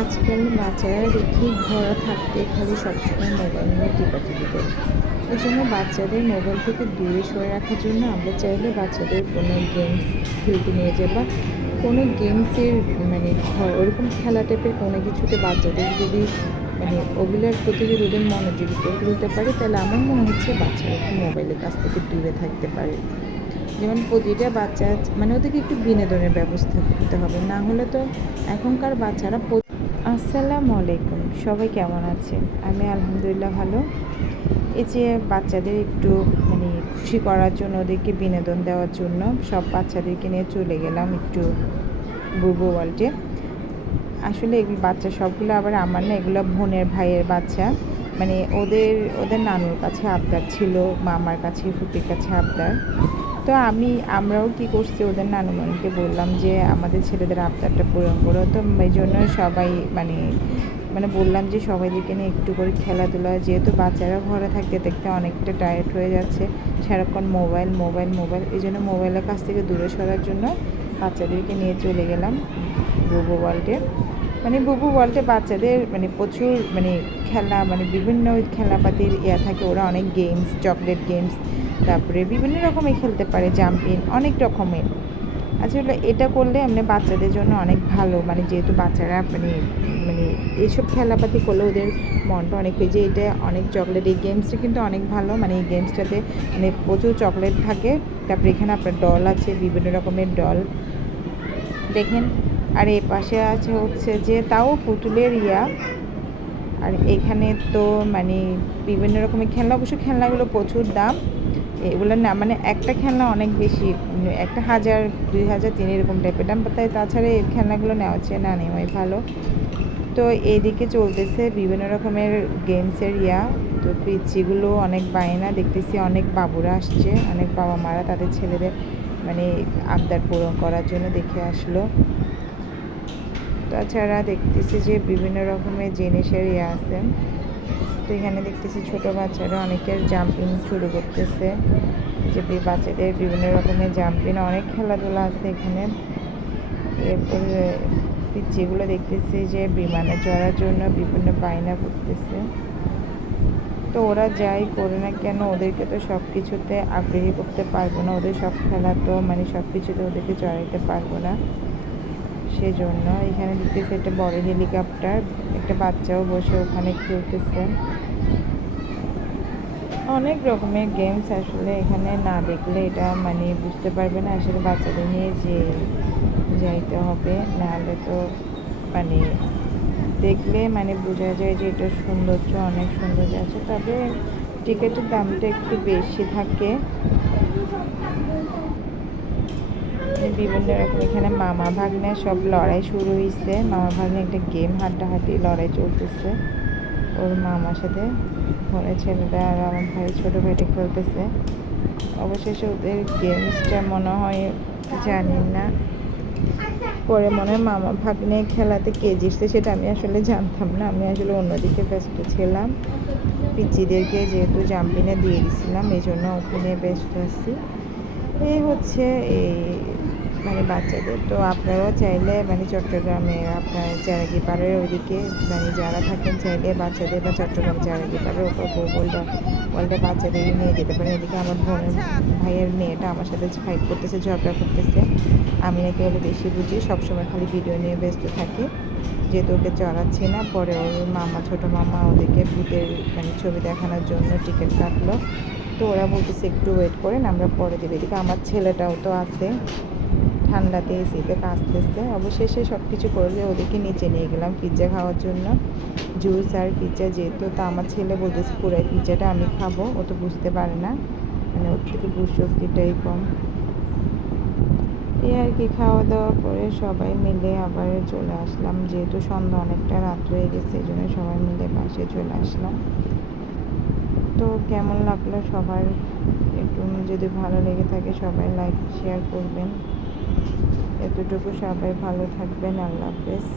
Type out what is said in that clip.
আজকাল বাচ্চারা দেখি ঘরে থাকতে খালি সবসময় মোবাইল নিয়ে টিপাটিপি করে। এই জন্য বাচ্চাদের মোবাইল থেকে দূরে সরে রাখার জন্য আমরা চাইলে বাচ্চাদের কোনো গেমস খেলতে নিয়ে যাই বা কোনো গেমসের মানে ওরকম খেলা টাইপের কোনো কিছুতে বাচ্চাদের যদি মানে ওগুলোর প্রতি যদি ওদের মনোযোগী করে তুলতে পারে, তাহলে আমার মনে হচ্ছে বাচ্চারা একটু মোবাইলের কাছ থেকে দূরে থাকতে পারে। যেমন প্রতিটা বাচ্চা মানে ওদেরকে একটু বিনোদনের ব্যবস্থা করতে হবে, না হলে তো এখনকার বাচ্চারা আসসালামু আলাইকুম, সবাই কেমন আছেন? আমি আলহামদুলিল্লাহ ভালো। এই যে বাচ্চাদের একটু মানে খুশি করার জন্য, ওদেরকে বিনোদন দেওয়ার জন্য সব বাচ্চাদেরকে নিয়ে চলে গেলাম একটু বুবু ওয়ার্ল্ডে। আসলে এগুলো বাচ্চা সবগুলো আবার আমার না, এগুলো বোনের ভাইয়ের বাচ্চা। মানে ওদের ওদের নানুর কাছে আবদার ছিল, মামার কাছে, ফুপির কাছে আবদার। তো আমরাও কি করছি, ওদের নানুমণিকে বললাম যে আমাদের ছেলেদের আবদারটা পূরণ করো। তো এই জন্য সবাই মানে মানে বললাম যে সবাইদেরকে নিয়ে একটু করে খেলাধুলা, যেহেতু বাচ্চারা ঘরে থাকতে থাকতে অনেকটা টায়ার্ড হয়ে যাচ্ছে, সারাক্ষণ মোবাইল মোবাইল মোবাইল। এই জন্য মোবাইলের কাছ থেকে দূরে সরার জন্য বাচ্চাদেরকে নিয়ে চলে গেলাম বুবু ওয়ার্ল্ডে। মানে বুবু ওয়ার্ল্ডে বাচ্চাদের মানে প্রচুর মানে খেলা, মানে বিভিন্ন খেলাপাতির থাকে। ওরা অনেক গেমস, চকলেট গেমস, তারপরে বিভিন্ন রকমের খেলতে পারে, জাম্পিং, অনেক রকমের। আসলে এটা করলে মানে বাচ্চাদের জন্য অনেক ভালো, মানে যেহেতু বাচ্চারা মানে মানে এইসব খেলাপাতি করলে ওদের মনটা অনেক হয়ে যায়। এটা অনেক চকলেট, এই গেমসটা কিন্তু অনেক ভালো। মানে এই গেমসটাতে মানে প্রচুর চকলেট থাকে। তারপরে এখানে আপনার ডল আছে, বিভিন্ন রকমের ডল দেখেন। আর এই পাশে আছে হচ্ছে যে তাও পুতুলের আর এখানে তো মানে বিভিন্ন রকমের খেলনা, অবশ্য খেলনাগুলো প্রচুর দাম। এগুলো না মানে একটা খেলনা অনেক বেশি, একটা 1000, 2000, 3 এরকম টাইপের দাম। তাই তাছাড়া এই খেলনাগুলো নেওয়া হচ্ছে না, নেওয়াই ভালো। তো এইদিকে চলতেছে বিভিন্ন রকমের গেমসের তো পিচিগুলো অনেক বায়না দেখতেছি, অনেক বাবুরা আসছে, অনেক বাবা মারা তাদের ছেলেদের মানে আবদার পূরণ করার জন্য দেখে আসলো। তাছাড়া দেখতেছি যে বিভিন্ন রকমের জিনিসের আছে। তো এখানে দেখতেছি ছোট বাচ্চারা অনেকের জাম্পিং শুরু করতেছে, যে বাচ্চাদের বিভিন্ন রকমের জাম্পিং, অনেক খেলাধুলা আছে এখানে। এরপরে পিচ্চিগুলো দেখতেছি যে বিমানে চড়ার জন্য বিভিন্ন বায়না করতেছে। তো ওরা যাই করে না কেন, ওদেরকে তো সব কিছুতে আগ্রহী করতে পারবো না, ওদের সব খেলা তো মানে সব কিছুতে ওদেরকে চড়াইতে পারবো না। সেজন্য এখানে দেখতেছি একটা বড় হেলিকপ্টার, একটা বাচ্চাও বসে ওখানে খেলতেছে। অনেক রকমের গেমস, আসলে এখানে না দেখলে এটা মানে বুঝতে পারবে না। আসলে বাচ্চাদের নিয়ে যে যাইতে হবে, নাহলে তো মানে দেখলে মানে বোঝা যায় যে এটা সৌন্দর্য, অনেক সৌন্দর্য আছে। তবে টিকিটের দামটা একটু বেশি থাকে। বিভিন্ন রকম এখানে মামা ভাগ্নে সব লড়াই শুরু হয়েছে। মামা ভাগ্নে একটা গেম, হাড্ডাহাড্ডি লড়াই চলতেছে ওর মামার সাথে। ঘরের ছেলেটা আর আমার ভাই, ছোটো ভাইটা খেলতেছে। অবশেষে ওদের গেমসটা মনে হয় জানি না, পরে মনে হয় মামা ভাগ্নে খেলাতে কে জিতছে সেটা আমি আসলে জানতাম না। আমি আসলে অন্যদিকে ব্যস্ত ছিলাম, পিচিদেরকে যেহেতু জাম্পিনে দিয়ে দিছিলাম, এই জন্য ওখানে ব্যস্ত আছি। এই হচ্ছে এই মানে বাচ্চাদের। তো আপনারাও চাইলে মানে চট্টগ্রামে আপনার জারাগিপাড়ের ওইদিকে মানে যারা থাকেন, চাইলে বাচ্চাদের বা চট্টগ্রাম জারাগিপাড়ের ওপর ওয়ার্ল্ডে বাচ্চাদেরই নিয়ে যেতে পারেন। এদিকে আমার বোনের ভাইয়ের মেয়েটা আমার সাথে ফাইট করতেছে, ঝগড়া করতেছে। আমি নাকি ওকে বেশি বুঝি, সবসময় খালি ভিডিও নিয়ে ব্যস্ত থাকি, যেহেতু ওকে চড়াচ্ছি না। পরে ওর মামা, ছোটো মামা ওদেরকে ভূতের মানে ছবি দেখানোর জন্য টিকিট কাটলো। তো ওরা বলতেছে একটু ওয়েট করেন, আমরা পরে দেবো। এদিকে আমার ছেলেটাও তো আছে, ঠান্ডাতে এসিতে কাঁচতেছে। অবশেষে সব কিছু করলে ওদেরকে নিচে নিয়ে গেলাম পিৎজা খাওয়ার জন্য, জুস আর পিৎজা। যেহেতু তো আমার ছেলে বলতেছে পুরাই পিৎজাটা আমি খাবো, ও তো বুঝতে পারে না, মানে ওর থেকে বুঝশক্তিটাই কম। এই আর কি, খাওয়া দাওয়া করে সবাই মিলে আবার চলে আসলাম, যেহেতু সন্ধ্যা অনেকটা রাত হয়ে গেছে, এই জন্য সবাই মিলে বাসে চলে আসলাম। তো কেমন লাগলো সবার, একটু যদি ভালো লেগে থাকে সবাই লাইক শেয়ার করবেন। এতটুকু, সবাই ভালো থাকবেন। আল্লাহ হাফেজ।